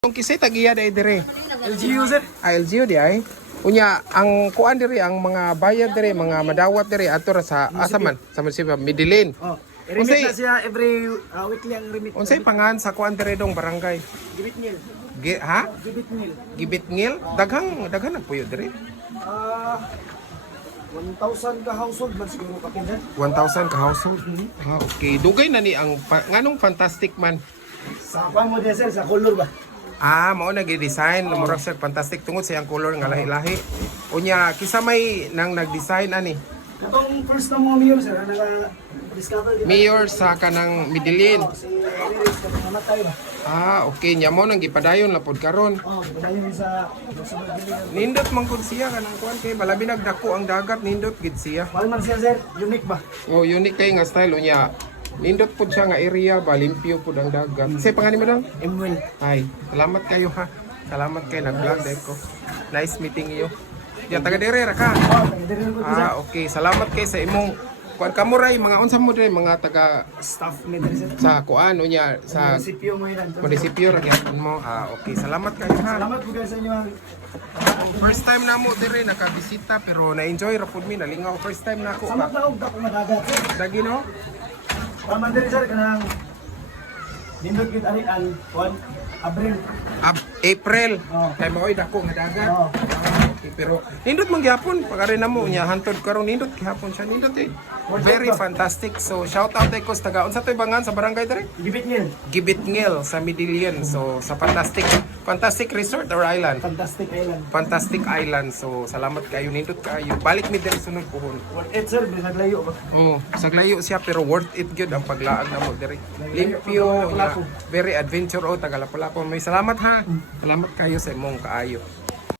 Kung kisay tagiya day dire. LGU sir. LGU di ay. Unya ang kuan diri ang mga bayad diri, mga madawat diri ato ra sa asaman sa munisipyo Midilin. Oh. Remit na siya every weekly ang remit. Unsay pangan sa kuan diri dong barangay? Gibit nil. Ha? Gibit nil. Gibit ngil? Daghang nagpuyo diri. 1,000 ka household man siguro kapin sir. 1,000 ka household. Okay. Dugay na ni ang nganong fantastic man. Sa pa mo din sir sa color ba? Mao na gi-design, murag sir fantastic tungod sa iyang color nga lahi-lahi. Unya kisa may nang nag-design ani. Itong first na mga mayor sir discover din. Mayor sa kanang Midilin. Si Eric sa namatay ba? Okay, nya mo nang gipadayon lapod karon. Padayon sa Nindot man gud siya kanang kuan kay balabi nagdako ang dagat nindot gid siya. Wal man siya sir, unique ba? Oh, unique kay nga style unya. Nindot pud siya nga area ba limpyo pud ang dagat. Say pangani mo lang? Emwin. Ay, salamat kayo ha. Salamat kay nag-vlog dahil ko. Nice meeting you. Diyan taga dire ra ka. Okay, salamat kay sa imong kuan kamuray mga unsa mo dire mga taga Staff ni sir. sa kuan unya sa Munisipyo mo yan. munisipyo ra gyapon mo. Okay, salamat kayo ha. Salamat po guys sa inyo. First time na mo dire nakabisita pero na-enjoy ra pud mi nalingaw first time na ako. Salamat na og dako madagat sir. Dagi no? Paman diri sir kanang nindot gid ani an Abril. April. Oh. Kay maoy dako nga dagat. Oh. Okay, pero nindot man gyapon pag na mo nya hantod karon nindot gyapon siya nindot eh. Very fantastic. So shout out kay Kos taga unsa toy bangan sa barangay dire? Gibit niya. Gibitngil sa Midillion. So sa fantastic resort or island. Fantastic island. Fantastic island. So salamat kayo nindot kayo. Balik mi diri sunod puhon. Worth it sir, bisag layo ba? Oh, saglayo siya pero worth it gyud ang paglaag namo diri. Limpyo, very adventure o taga Lapu-Lapu. May salamat ha. Salamat kayo sa imong kaayo.